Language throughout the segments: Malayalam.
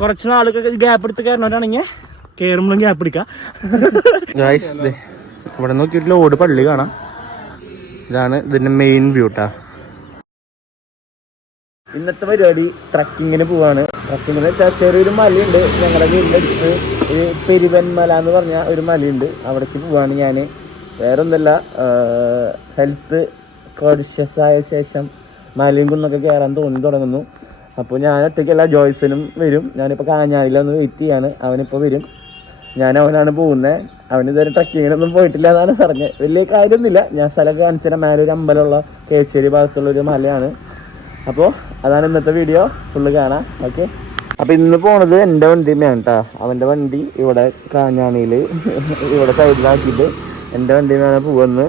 കുറച്ച് നാളൊക്കെ ഗ്യാപ്പ് എടുത്ത് കയറണവരാണെങ്കിൽ കയറുമ്പോഴും ഗ്യാപ്പ് എടുക്കാം. ഇവിടെ നോക്കിയിട്ട് ലോഡ് പള്ളി കാണാം. ഇതാണ് ഇതിന്റെ മെയിൻ വ്യൂട്ടാ ഇന്നത്തെ പരിപാടി ട്രക്കിങ്ങിന് പോവാണ്. ട്രക്കിങ്ങിന് വെച്ചാൽ ചെറിയൊരു മലയുണ്ട്. ഞങ്ങളുടെ വീടിന്റെ അടുത്ത് ഒരു പെരുവൻമല എന്ന് പറഞ്ഞ ഒരു മലയുണ്ട്. അവിടേക്ക് പോവാണ് ഞാൻ വേറെ ഒന്നല്ല ഹെൽത്ത് കോൺഷ്യസ് ആയ ശേഷം മലയും കുന്നൊക്കെ കയറാൻ തോന്നി തുടങ്ങുന്നു. അപ്പോൾ ഞാൻ ഒറ്റയ്ക്കല്ല ജോയ്സനും വരും. ഞാനിപ്പോൾ കാഞ്ഞാലിലൊന്ന് വെയിറ്റ് ചെയ്യാണ്. അവനിപ്പോൾ വരും. ഞാൻ അവനാണ് പോകുന്നത് അവന് ഇതുവരെ ട്രക്കിങ്ങിനൊന്നും പോയിട്ടില്ല എന്നാണ് പറഞ്ഞത് വലിയ കാര്യമൊന്നുമില്ല. ഞാൻ സ്ഥലം കാണിച്ചാൽ മേലെ ഒരു അമ്പലമുള്ള കേച്ചേരി ഭാഗത്തുള്ള ഒരു മലയാണ്. അപ്പോൾ അതാണ് ഇന്നത്തെ വീഡിയോ ഫുള്ള് കാണാം. ഓക്കെ അപ്പോൾ ഇന്ന് പോണത് എന്റെ വണ്ടിയുമാണ് കേട്ടോ അവന്റെ വണ്ടി ഇവിടെ കാഞ്ഞാണിയിൽ ഇവിടെ സൈഡിലാക്കിയിട്ട് എന്റെ വണ്ടിയുമാണ് പോകുന്നത്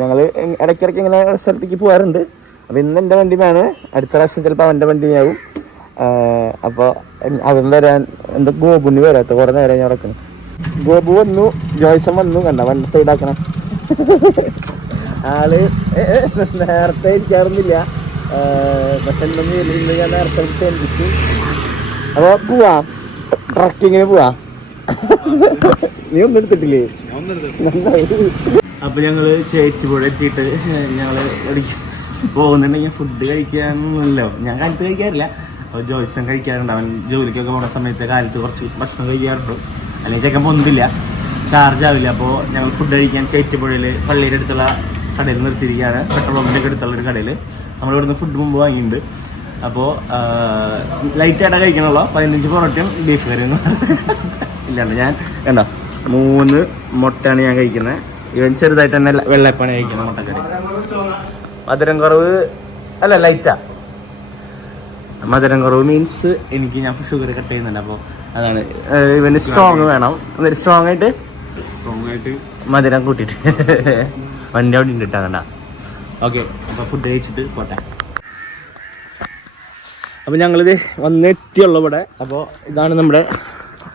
ഞങ്ങൾ ഇടയ്ക്കിടയ്ക്ക് ഇങ്ങനെ സ്ഥലത്തേക്ക് പോകാറുണ്ട് അപ്പോൾ ഇന്ന് എന്റെ വണ്ടിയുമാണ്. അടുത്ത പ്രാവശ്യം ചിലപ്പോൾ അവന്റെ വണ്ടിയാവും അപ്പോൾ അവൻ വരാൻ എന്താ ഗോപുണ്ണി വരാത്ത കുറേ നേരം ഞാൻ ഇറക്കണം ഗോപു വന്നു ജോയ്സൺ വന്നു. കണ്ട വണ്ടി സൈഡാക്കണം ആൾ നേരത്തെ ഇരിക്കാറൊന്നുമില്ല. പക്ഷെ. ഇന്ന് ഞാൻ നേരത്തെ വിളിച്ചു അപ്പൊ പോവാ. ട്രക്കിങ്ങിന് പോവാ. നീ ഒന്നും എടുത്തിട്ടില്ലേ? അപ്പൊ ഞങ്ങൾ ചേറ്റുപുഴ എത്തിയിട്ട് ഞങ്ങൾ പോകുന്നുണ്ടെങ്കിൽ ഫുഡ് കഴിക്കാനല്ലോ ഞാൻ കാലത്ത് കഴിക്കാറില്ല. അപ്പോൾ ജോയ്സൺ കഴിക്കാറുണ്ട്. അവൻ ജോലിക്കൊക്കെ പോണ സമയത്ത് കാലത്ത് കുറച്ച് ഭക്ഷണം കഴിക്കാറുണ്ട് അല്ലെങ്കിൽ ചെക്കൻ പൊന്തില്ല. ചാർജ് ആവില്ല. അപ്പോൾ ഞങ്ങൾ ഫുഡ് കഴിക്കാൻ ചേറ്റുപുഴയിൽ പള്ളിയുടെ അടുത്തുള്ള കടയിൽ നിർത്തിയിരിക്കുകയാണ്. പെട്രോൾ പമ്പിന്റെ അടുത്തുള്ള ഒരു കടയിൽ നമ്മൾ ഇവിടുന്ന് ഫുഡ് മുമ്പ് വാങ്ങിയിട്ടുണ്ട്. അപ്പോൾ ലൈറ്റായിട്ട് കഴിക്കണുള്ളൂ. പതിനഞ്ച് പൊറോട്ടയും ബീഫ് കറിയും ഇല്ലാണ്ട് ഞാൻ കണ്ടോ മൂന്ന് മുട്ടയാണ് ഞാൻ കഴിക്കുന്നത്. ഇവൻ ചെറുതായിട്ട് തന്നെ വെള്ളപ്പാണ് കഴിക്കുന്നത് മുട്ടക്കറി. മധുരം കുറവ് അല്ല ലൈറ്റാ മധുരം കുറവ് മീൻസ് എനിക്ക് ഞാൻ ഷുഗർ കട്ട് ചെയ്യുന്നുണ്ട് അപ്പോൾ അതാണ് ഇവന് സ്ട്രോങ് വേണം. എന്നിട്ട് സ്ട്രോങ് ആയിട്ട് മധുരം കൂട്ടിയിട്ട്. വണ്ടി അവിടെ ഉണ്ട് കണ്ട. ഓക്കെ അപ്പോൾ ഫുഡ് കഴിച്ചിട്ട് പോട്ടെ. അപ്പോൾ ഞങ്ങളിത് വന്നെത്തിയുള്ള ഇവിടെ. അപ്പോൾ ഇതാണ് നമ്മുടെ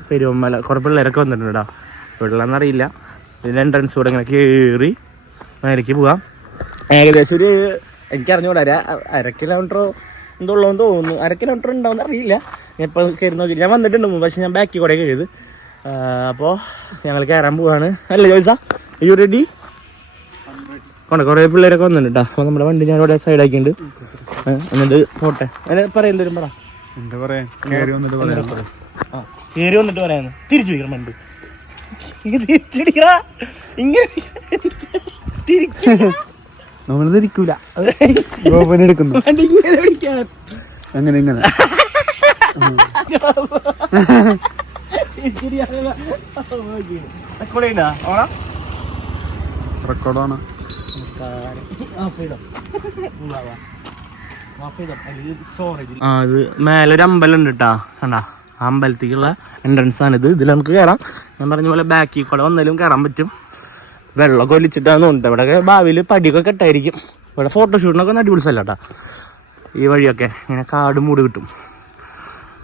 പെരുവമ്മല കുറേ പിള്ളേരൊക്കെ വന്നിട്ടുണ്ട് കേട്ടോ. വെള്ളമെന്നറിയില്ല ഇതിന്റെ എൻട്രൻസ് കൂടെ ഇങ്ങനെ കയറി മേലേക്ക് പോവാം. ഏകദേശം ഒരു എനിക്ക് അറിഞ്ഞൂടാ അര അര കിലോമീറ്ററോ എന്തോ ഉള്ളതെന്ന് തോന്നുന്നു. അര കിലോമീറ്റർ ഉണ്ടാവുമെന്ന് അറിയില്ല. ഞാൻ ഇപ്പോൾ കയറി നോക്കി ഞാൻ വന്നിട്ടുണ്ട് മുമ്പ് പക്ഷേ ഞാൻ ബാക്കി കൂടെ കയറിയത്. അപ്പോൾ ഞങ്ങൾ കയറാൻ പോവാണ്. അല്ല ജോയിസാ? യു റെഡി കൊണ്ട് കുറേ പിള്ളേരൊക്കെ വന്നിട്ടുണ്ട് കേട്ടോ അപ്പോൾ നമ്മുടെ വണ്ടി ഞാൻ ഇവിടെ സൈഡാക്കിയിട്ടുണ്ട് എന്നിട്ട് പോട്ടെ. അങ്ങനെ പറയുന്നവരും പറ? എന്താ പറയാ? കയറി വന്നിട്ട് പറയാം. ആ കയറി വന്നിട്ട് പറയാന്ന്. തിരിച്ചു വയ്ക്കണം വണ്ടി. തിരിച്ചടിക്കടാ ഇങ്ങനെ നമ്മൾ ധരിക്കൂല ഗോപനെ എടുക്കുന്നു. അങ്ങനെ ഇങ്ങനെ. റെക്കോർഡാണ് ആ? ഇത് മേലെ ഒരു അമ്പലം ഉണ്ട് കേട്ടാ കണ്ടാ? ആ അമ്പലത്തേക്കുള്ള എൻട്രൻസ് ആണ് ഇത്. ഇതിൽ നമുക്ക് കയറാം ഞാൻ പറഞ്ഞ പോലെ ബാക്കിൽ കൂടെ വന്നാലും കയറാൻ പറ്റും. വെള്ളമൊക്കെ ഒലിച്ചിട്ടാന്ന് തോന്നുന്നുണ്ട് ഇവിടെ ഭാവിയിൽ പടിയൊക്കെ കെട്ടായിരിക്കും. ഇവിടെ ഫോട്ടോഷൂട്ടിനൊക്കെ ഒന്ന് അടിപൊളി സ്ഥലം ഈ വഴിയൊക്കെ ഇങ്ങനെ കാട് മൂട് കിട്ടും.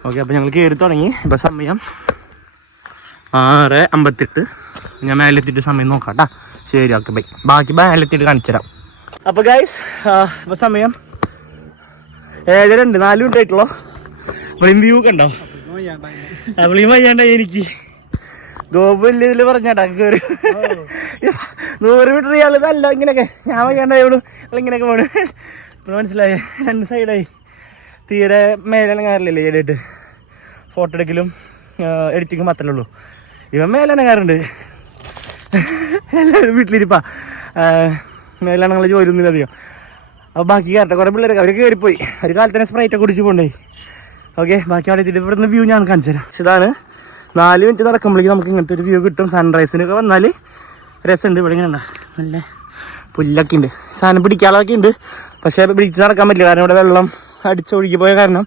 ഓക്കെ അപ്പോൾ ഞങ്ങൾ കയറി തുടങ്ങി. ഇപ്പം സമയം ആറ് അമ്പത്തെട്ട്. ഞാൻ മേലെത്തിയിട്ട് സമയം നോക്കാം കേട്ടാ. ശരി ഓക്കെ ബൈ ബാക്കി മേലെത്തിയിട്ട് കാണിച്ചു തരാം. അപ്പോൾ ഗൈസ് ഇപ്പോൾ സമയം ഏഴ് രണ്ട് നാല് മിനിറ്റ് ആയിട്ടുള്ളൂ? അപ്പോൾ വ്യൂ കണ്ടോ? അപ്പോൾ ഈ വയ്യാണ്ടായി എനിക്ക്. ഗോപുല്ല പറഞ്ഞാട്ടാ കയറി നൂറ് മീറ്റർ നല്ല ഇങ്ങനെയൊക്കെ. ഞാൻ വയ്യാണ്ടായോളൂ ഇങ്ങനെയൊക്കെ പോണു. ഇപ്പോൾ മനസ്സിലായി. രണ്ട് സൈഡായി. തീരെ മേലാണ് കയറില്ലേ ഈടായിട്ട് ഫോട്ടോ എടുക്കലും എഡിറ്റിങ്ങും മാത്രമേ ഉള്ളൂ. ഇവൻ മേലാണ് കയറുണ്ട് എല്ലാവരും വീട്ടിലിരിപ്പാ. മേലാണ് ഞങ്ങൾ ജോലി ഒന്നുമില്ല അധികം. അപ്പോൾ ബാക്കി കയറട്ടെ കുറേ പിള്ളേരൊക്കെ അവർ കയറിപ്പോയി ഒരു കാലത്തന്നെ സ്പ്രൈറ്റൊക്കെ സ്പ്രൈറ്റ് കുടിച്ച് പോകണ്ടേ ഓക്കെ ബാക്കി അവിടെ എത്തിയിട്ട് ഇവിടുന്ന് വ്യൂ ഞാൻ കാണിച്ചു തരാം ഇതാണ് നാല് മിനിറ്റ് നടക്കുമ്പോഴേക്കും നമുക്ക് ഇങ്ങനത്തെ ഒരു വ്യൂ കിട്ടും. സൺറൈസിനൊക്കെ വന്നാൽ രസമുണ്ട്. ഇവിടെ ഇങ്ങനെ നല്ല പുല്ലൊക്കെ ഉണ്ട്. സാധനം പിടിക്കാനുള്ളതൊക്കെ ഉണ്ട്. പക്ഷേ പിടിച്ച് നടക്കാൻ പറ്റില്ല. കാരണം ഇവിടെ വെള്ളം അടിച്ചൊഴുകി പോയ കാരണം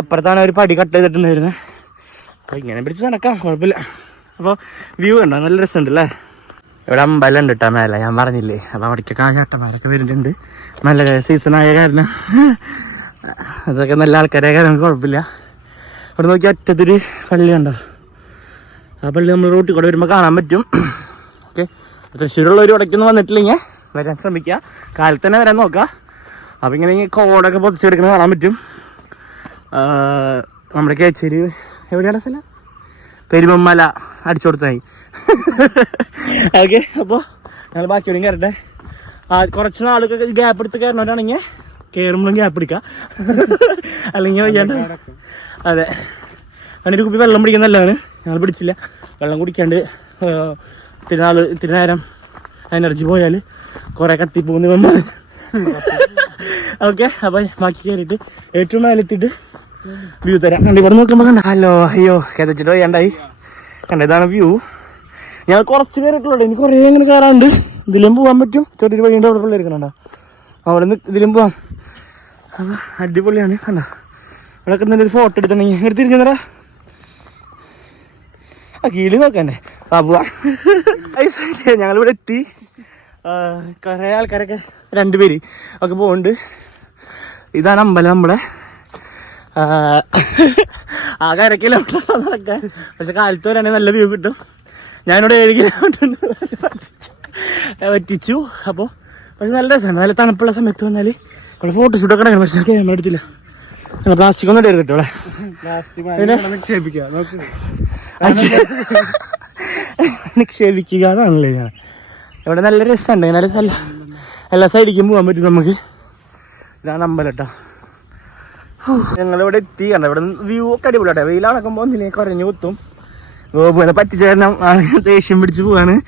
അപ്പുറത്താണ് ഒരു പടി കട്ട് ചെയ്തിട്ടുണ്ടായിരുന്നത് അപ്പോൾ ഇങ്ങനെ പിടിച്ച് നടക്കാം. കുഴപ്പമില്ല. അപ്പോൾ വ്യൂ ഉണ്ടോ നല്ല രസമുണ്ട് അല്ലേ? ഇവിടെ അമ്പലം ഉണ്ട് കേട്ടോ മേലെ. ഞാൻ പറഞ്ഞില്ലേ? അപ്പോൾ അവിടേക്കൊക്കെ ചേട്ടന്മാരൊക്കെ വരുന്നുണ്ട്. നല്ല സീസൺ ആയ കാരണം. അതൊക്കെ നല്ല ആൾക്കാരായ കാരണം കുഴപ്പമില്ല. അവിടെ നോക്കി അറ്റത്തൊരു പള്ളി ഉണ്ടോ ആ പള്ളി നമ്മൾ റൂട്ടിൽ കൂടെ വരുമ്പോൾ കാണാൻ പറ്റും. ഓക്കെ. തൃശ്ശൂരുള്ളവർ ഇടയ്ക്കൊന്നും വന്നിട്ടില്ലെങ്കിൽ വരാൻ ശ്രമിക്കുക കാലത്ത് തന്നെ വരാൻ നോക്കുക അപ്പം ഇങ്ങനെ ഈ കോടൊക്കെ പൊതിച്ചെടുക്കുന്നത് കാണാൻ പറ്റും. നമ്മുടെ കേച്ചേരി എവിടെയാണ് സ്ഥലം? പെരുമമ്മല അടിച്ചു കൊടുത്തായി ഓക്കെ അപ്പോൾ ഞങ്ങൾ ബാക്കിയോടും കയറട്ടെ ആ കുറച്ച് നാളൊക്കെ ഗ്യാപ്പ് എടുത്ത് കയറണവരാണെങ്കിൽ കയറുമ്പോഴും ഗ്യാപ്പ് എടുക്കുക അല്ലെങ്കിൽ വയ്യാണ്ട് അതെ. അങ്ങനെ കുപ്പി വെള്ളം പിടിക്കുന്ന നല്ലതാണ്. ഞങ്ങൾ പിടിച്ചില്ല. വെള്ളം കുടിക്കാണ്ട് തിരുനാൾ ഇത്തിരി നാൾ ഇത്തിരി നേരം എനർജി പോയാൽ കുറേ കത്തിപ്പോകുന്ന വന്നാൽ ഓക്കെ അപ്പം ബാക്കി കയറിയിട്ട് ഏറ്റവും മേലെത്തിയിട്ട് വ്യൂ തരാം. കണ്ടി ഇവിടെ നോക്കുമ്പോൾ കണ്ട? ഹലോ അയ്യോ കേതച്ചിട്ട് വയ്യാണ്ടായി. കണ്ട ഇതാണ് വ്യൂ. ഞാൻ കുറച്ച് കയറിയിട്ടുള്ളൂ എനിക്ക് കുറേ ഇങ്ങനെ കയറാണ്ട് ഇതിലും പോകാൻ പറ്റും. ചെറിയൊരു വഴിയുണ്ട് അവിടെ പിള്ളേർ ഇരിക്കണണ്ട? അവിടെ നിന്ന് ഇതിലും പോവാം. അപ്പം അടിപൊളിയാണ്. കണ്ട? ഇവിടെ എന്തെങ്കിലും ഫോട്ടോ എടുത്തിട്ടുണ്ടെങ്കിൽ എടുത്ത് തിരിഞ്ഞാ ആ കീഴിൽ നോക്കണ്ടേ? ബാബുവ ഞങ്ങളിവിടെ എത്തി. കുറേ ആൾക്കാരൊക്കെ രണ്ടുപേര് ഒക്കെ പോകുന്നുണ്ട് ഇതാണ് അമ്പലം നമ്മളെ. ആ, കിലോമീറ്റർ നടക്കാൻ. പക്ഷെ കാലത്ത് വരാണെങ്കിൽ നല്ല വ്യൂ കിട്ടും. ഞാനിവിടെ ഏഴ് കിലോമീറ്റർ പറ്റിച്ചു. അപ്പോൾ പക്ഷെ നല്ല രസമാണ് നല്ല തണുപ്പുള്ള സമയത്ത് വന്നാൽ ഇവിടെ ഫോട്ടോഷൂട്ടൊക്കെ നടക്കണം. പക്ഷെ ക്യാമറ എടുത്തില്ല. പ്ലാസ്റ്റിക് ഒന്നും ഇടരുത് കേട്ടോ നിക്ഷേപിക്കുക എന്നാണല്ലേ ഞാൻ. ഇവിടെ നല്ല രസമുണ്ട് നല്ല സ്ഥലം എല്ലാ സൈഡിലേക്കും പോകാൻ പറ്റും നമുക്ക്. ഇതാണ് കേട്ടോ. ഞങ്ങളിവിടെ എത്തി കണ്ട? ഇവിടെ വ്യൂ ഒക്കെ അടിപൊളി കേട്ടോ. വെയിലാണക്കുമ്പോൾ ഒന്നിലേക്ക് കുറഞ്ഞു കുത്തും. ഗോപുവിനെ പറ്റിച്ചേരണം ദേഷ്യം പിടിച്ച് പോവാണ്.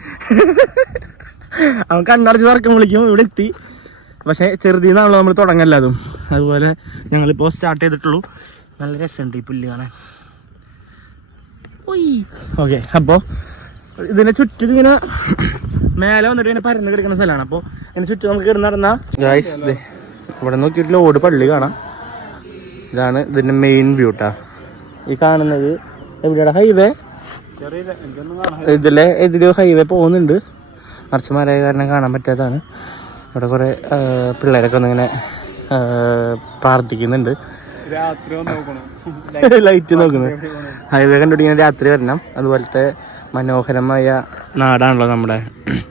അവൻ കണ്ണടച്ച് തറക്കം വിളിക്കും ഇവിടെ എത്തി. പക്ഷേ ചെറുതിന്നാണല്ലോ നമ്മൾ തുടങ്ങല്ല അതും. അതുപോലെ ഞങ്ങളിപ്പോൾ സ്റ്റാർട്ട് ചെയ്തിട്ടുള്ളൂ. നല്ല രസമുണ്ട് ഈ പുല്ല് കാണാൻ. ഓക്കെ അപ്പോൾ ഇതിനെ ചുറ്റും ഇങ്ങനെ മേലെ വന്നിട്ട് ഇങ്ങനെ പരന്ന് കിടക്കുന്ന സ്ഥലമാണ്. അപ്പോൾ ഇതിനെ ചുറ്റും നമുക്ക് കിടന്ന് നടന്നാൽ ഇവിടെ നോക്കിയിട്ട് ലോഡ് പള്ളി കാണാം. ഇതാണ് ഇതിന്റെ മെയിൻ വ്യൂ ട്ടാ. ഈ കാണുന്നത് എവിടെയാണ് ഹൈവേ ഇതിലെ ഇതിൽ ഹൈവേ പോകുന്നുണ്ട്. മറിച്ചുമാരായ കാരണം കാണാൻ പറ്റാത്തതാണ്. ഇവിടെ കുറേ പിള്ളേരൊക്കെ ഒന്നിങ്ങനെ പ്രാർത്ഥിക്കുന്നുണ്ട്. ലൈറ്റ് നോക്കുന്നു. ഹൈവേ കണ്ടുപിടിക്കുന്ന രാത്രി വരണം. അതുപോലത്തെ മനോഹരമായ നാടാണല്ലോ നമ്മുടെ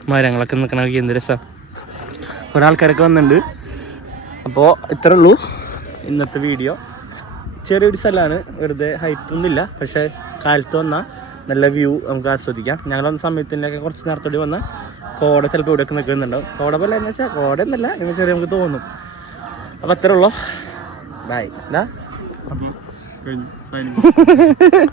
മരങ്ങളൊക്കെ നിൽക്കണ എന്ത് രസം കുറേ ആൾക്കാരൊക്കെ വന്നിട്ടുണ്ട്. അപ്പോൾ ഇത്രേ ഉള്ളൂ ഇന്നത്തെ വീഡിയോ. ചെറിയൊരു സ്ഥലമാണ്. വെറുതെ ഹൈറ്റ് ഒന്നുമില്ല. പക്ഷേ കാലത്ത് വന്നാൽ നല്ല വ്യൂ നമുക്ക് ആസ്വദിക്കാം. ഞങ്ങൾ വന്ന സമയത്തിന്റെയൊക്കെ കുറച്ച് നേരത്തോടെ വന്ന കോട ചിലപ്പോൾ ഇവിടെയൊക്കെ നിൽക്കുന്നുണ്ടാവും. കോട പോലെ എന്ന് വെച്ചാൽ കോട എന്നല്ല എന്ന് വെച്ചാൽ നമുക്ക് തോന്നും. അപ്പം അത്രേ ഉള്ളൂ. ബൈ എന്താ